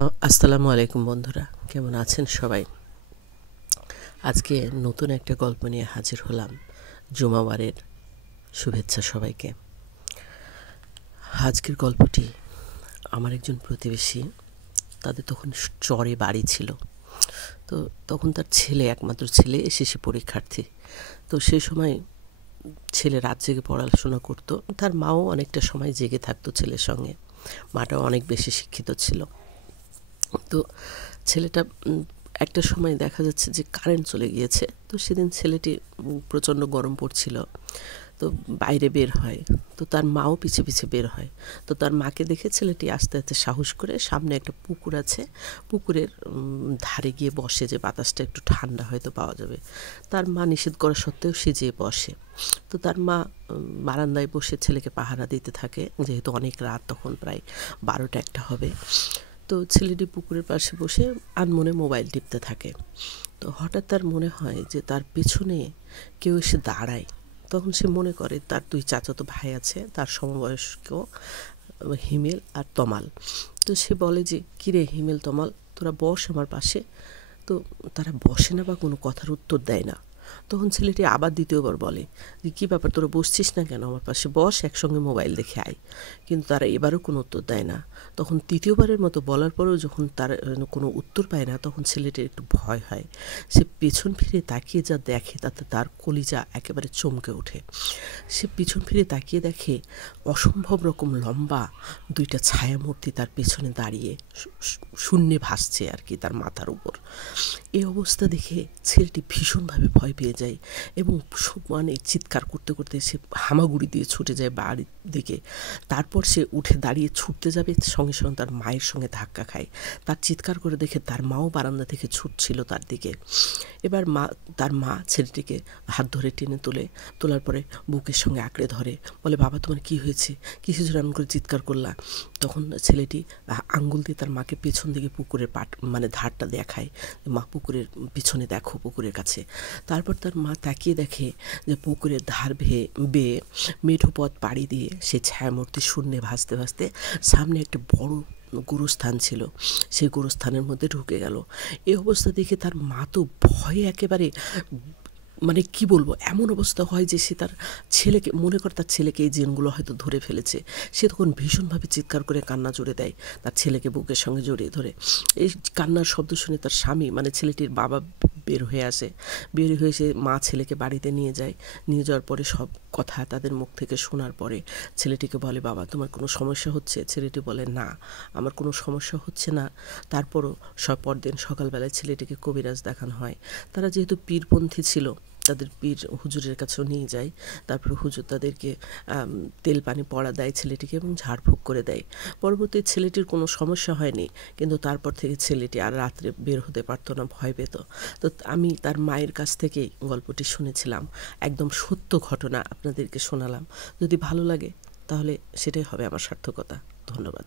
আসসালামু আলাইকুম বন্ধুরা, কেমন আছেন সবাই? আজকে নতুন একটা গল্প নিয়ে হাজির হলাম। জুমাবারের শুভেচ্ছা সবাইকে। আজকের গল্পটি আমার একজন প্রতিবেশী, তাদের তখন চরে বাড়ি ছিল। তো তখন তার ছেলে, একমাত্র ছেলে, এসএসসি পরীক্ষার্থী। তো সেই সময় ছেলে রাত জেগে পড়াশোনা করতো। তার মাও অনেকটা সময় জেগে থাকতো ছেলের সঙ্গে। মাটাও অনেক বেশি শিক্ষিত ছিল। তো ছেলেটা একটা সময় দেখা যাচ্ছে যে কারেন্ট চলে গিয়েছে। তো সেদিন ছেলেটি প্রচণ্ড গরম পড়ছিল, তো বাইরে বের হয়। তো তার মাও পিছে পিছে বের হয়। তো তার মাকে দেখে ছেলেটি আস্তে আস্তে সাহস করে সামনে একটা পুকুর আছে, পুকুরের ধারে গিয়ে বসে, যে বাতাসটা একটু ঠান্ডা হয়তো পাওয়া যাবে। তার মা নিষেধ করা সত্ত্বেও সে যেয়ে বসে। তো তার মা বারান্দায় বসে ছেলেকে পাহারা দিতে থাকে, যেহেতু অনেক রাত, তখন প্রায় 12টা-1টা হবে। তো ছেলেটি পুকুরের পাশে বসে আনমনে মোবাইল টিপতে থাকে। তো হঠাৎ তার মনে হয় যে তার পেছনে কেউ এসে দাঁড়ায়। তখন সে মনে করে তার 2 চাচাতো ভাই আছে, তার সমবয়স্ক, হিমেল আর তমাল। তো সে বলে যে, কিরে হিমেল, তমাল, তোরা বস আমার পাশে। তো তারা বসে না বা কোনো কথার উত্তর দেয় না। তখন ছেলেটি আবার দ্বিতীয়বার বলে যে, কী ব্যাপার, তোরা বসছিস না কেন, আমার পাশে বস, একসঙ্গে মোবাইল দেখে আয়। কিন্তু তারা এবারও কোনো উত্তর দেয় না। তখন তৃতীয়বারের মতো বলার পরেও যখন তার কোনো উত্তর পায় না, তখন ছেলেটির একটু ভয় হয়। সে পেছন ফিরে তাকিয়ে যা দেখে, তাতে তার কলিজা একেবারে চমকে ওঠে। সে পিছন ফিরে তাকিয়ে দেখে অসম্ভব রকম লম্বা 2টা ছায়ামূর্তি তার পেছনে দাঁড়িয়ে শূন্যে ভাসছে আর কি, তার মাথার উপর। এই অবস্থা দেখে ছেলেটি ভীষণভাবে ভয় পেয়ে যায় এবং মানে চিৎকার করতে করতে সে হামাগুড়ি দিয়ে ছুটে যায় বাড়ির দিকে। তারপর সে উঠে দাঁড়িয়ে ছুটতে যাবে, সঙ্গে সঙ্গে তার মায়ের সঙ্গে ধাক্কা খায়। তার চিৎকার করে দেখে তার মাও বারান্দা থেকে ছুটছিল তার দিকে। এবার তার মা ছেলেটিকে হাত ধরে টেনে তোলার পরে বুকের সঙ্গে আঁকড়ে ধরে, বলে, বাবা তোমার কি হয়েছে, কিসের জন্য এমন করে চিৎকার করলা? তখন ছেলেটি আঙ্গুল দিয়ে তার মাকে পেছন দিকে পুকুরের মানে ধারটা দেখায়, মা পুকুরের পিছনে দেখো, পুকুরের কাছে। তারপর তার মা তাকিয়ে দেখে যে পুকুরের ধার বেয়ে মেঠো পথ পাড়ি দিয়ে সে ছায়ামূর্তি শূন্যে ভাসতে ভাসতে সামনে একটা বড় গোরস্থান ছিল, সেই গোরস্থানের মধ্যে ঢুকে গেল। এই অবস্থা দেখে তার মা তো ভয়ে একেবারে, মানে কি বলবো, এমন অবস্থা হয় যে সে তার ছেলেকে মনে করে, তার ছেলেকে এই জিনগুলো হয়তো ধরে ফেলেছে। সে তখন ভীষণভাবে চিৎকার করে কান্না জুড়ে দেয়, তার ছেলেকে বুকের সঙ্গে জড়িয়ে ধরে। এই কান্নার শব্দ শুনে তার স্বামী, মানে ছেলেটির বাবা, বের হয়ে আসে। বের হয়ে এসে মা ছেলেকে বাড়িতে নিয়ে যায়। নিয়ে যাওয়ার পরে সব কথা তাদের মুখ থেকে শোনার পরে ছেলেটিকে বলে, বাবা তোমার কোনো সমস্যা হচ্ছে? ছেলেটি বলে, না আমার কোনো সমস্যা হচ্ছে না। তারপরও পরদিন সকালবেলায় ছেলেটিকে কবিরাজ দেখানো হয়। তারা যেহেতু পীরপন্থী ছিল, তাদের পীর হুজুরের কাছেও নিয়ে যায়। তারপরে হুজুর তাদেরকে তেল পানি পড়া দেয় ছেলেটিকে এবং ঝাড়ফুঁক করে দেয়। পরবর্তী ছেলেটির কোনো সমস্যা হয়নি, কিন্তু তারপর থেকে ছেলেটি আর রাত্রে বের হতে পারতো না, ভয় পেত। তো আমি তার মায়ের কাছ থেকেই গল্পটি শুনেছিলাম, একদম সত্য ঘটনা আপনাদেরকে শোনালাম। যদি ভালো লাগে তাহলে সেটাই হবে আমার সার্থকতা। ধন্যবাদ।